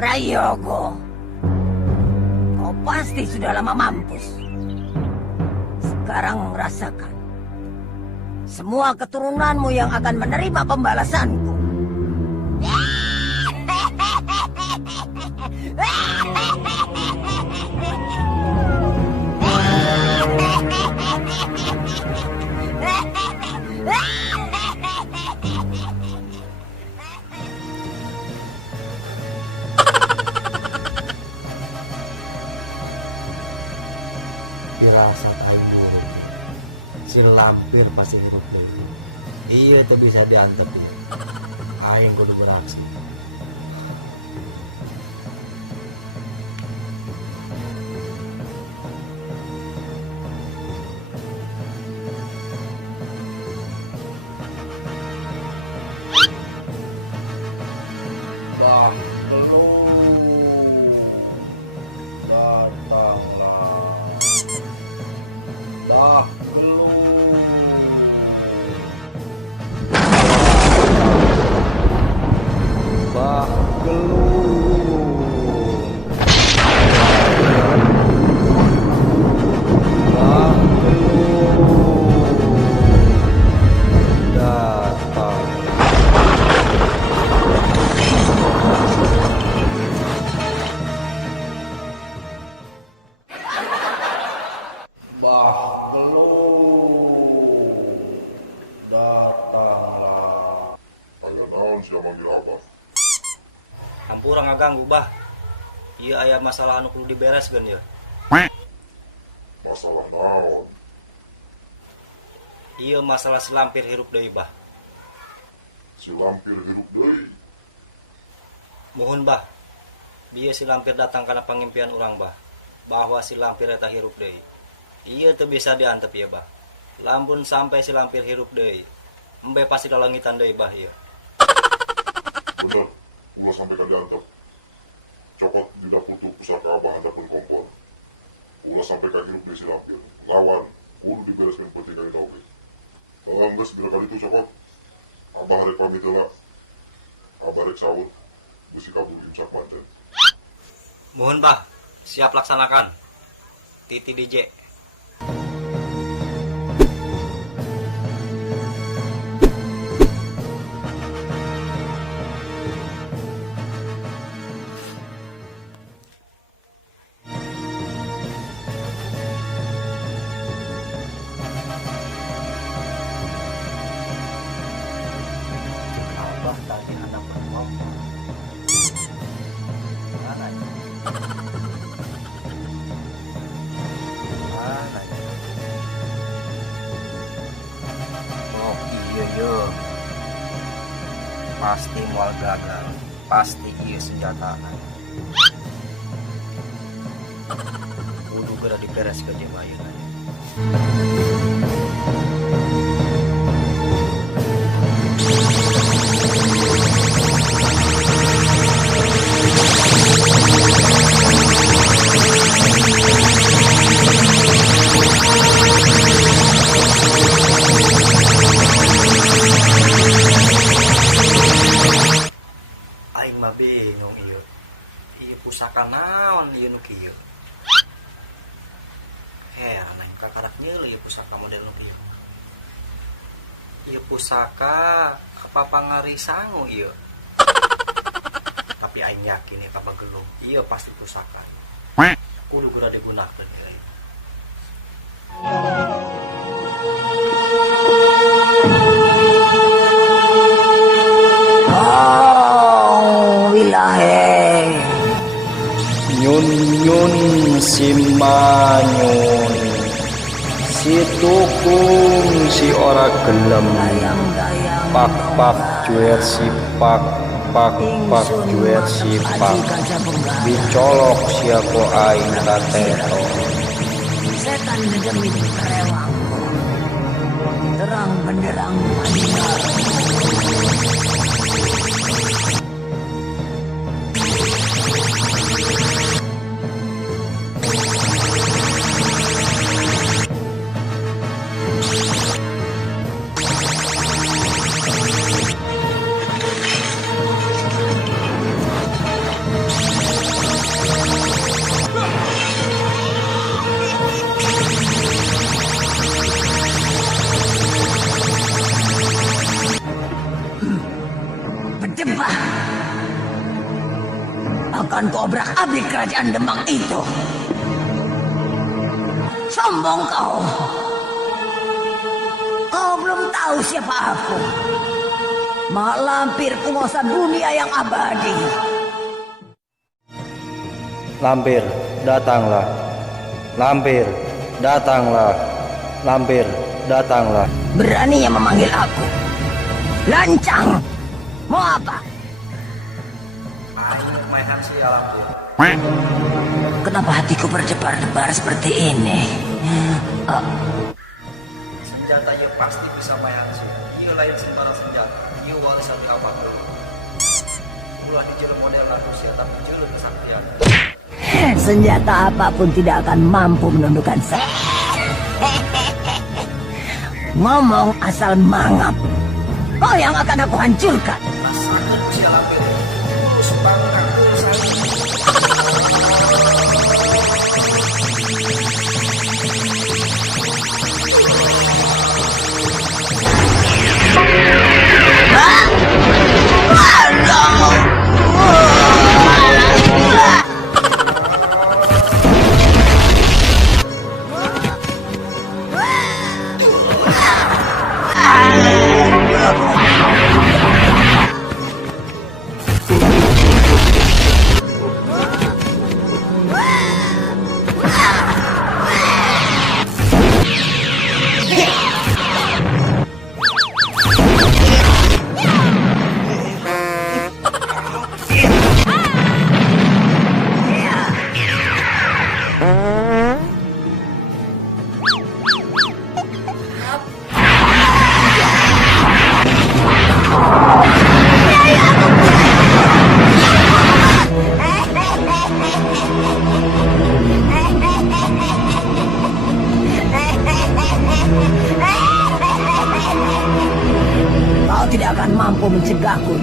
Prayogo, kau pasti sudah lama mampus. Sekarang rasakan. Semua keturunanmu yang akan menerima pembalasanku. Dirasa aing buruk, si lampir pasti hidup deui. Iya tuh bisa diantep dia. Aing kudu beraksi. Dah belum datanglah. Dah belum. Bah belum. Bah belum. Datang. Bah belum. Datanglah. Hanya naon siapa manggil abah? Hampura ngaganggu bah. Iya aya masalah anu kudu dibereskeun ya. Masalah naon? Iya masalah si lampir hirup deui bah. Si lampir hidup deui. Mohon bah. Bieu si lampir datang kana pangimpian urang bah. Bahwa si lampir eta hirup deui. Iya teu bisa diantep ya bah. Lamun sampai si lampir hirup deui, embe pasti dalangitan deui bah ieu. Bener, ulah sampai ka diantep. Cokot di dapur tuh pusaka abah handapun kompor. Ulah sampai ka hirup deui si lampir. Lawan, kudu dibereskeun penting kali tau ge. Kalau geus bila kali itu cokot, abah rek pamit heula. Abah rek sahur, besi kabur imsak manten. Mohon bah, siap laksanakan. Titi DJ. Abah tadi hendak berkelompok. Mana ya? Mana ya? Oh iya yo. Pasti mual gagal. Pasti iya senjatana. Kudu geura dibereskeun jeung ayeuna. Aing mah bingung ieu. Ieu pusaka naon ieu nu kieu? Heran aing kakarak nyeul ieu pusaka model nu kieu. Ieu pusaka kapapangari sangu ieu. Tapi aing yakin ieu kabagelung. Ieu pasti pusaka. Kudu geura digunakeun ieu. Oh, wilahe. Nyun-nyun si manyun, si tukung si ora gelem, Dayang-dayang. pak-pak cuer si pak cuer si pak, dicolok siapa aing kateto. Setan ngedemit rewang. Terang benderang mendengar. akan kuobrak-abrik kerajaan Demang itu. Sombong kau. Kau belum tahu siapa aku. Mak Lampir, penguasa dunia yang abadi. Lampir, datanglah. Lampir, datanglah. Lampir, datanglah. Beraninya memanggil aku. Lancang. Mau apa? Aing main si Lampir. Kenapa hatiku berdebar-debar seperti ini? Senjata ia pasti bisa main sih. Ia lain sembarang senjata. Ia warisan di awal dulu. Ulah dijelur model manusia tapi jelur kesaktian. Senjata apapun tidak akan mampu menundukkan saya. Ngomong asal mangap. Oh, yang akan aku hancurkan. Rasakan si Lampir. Tulus bangkang tulus Kau tidak akan mampu mencegahku,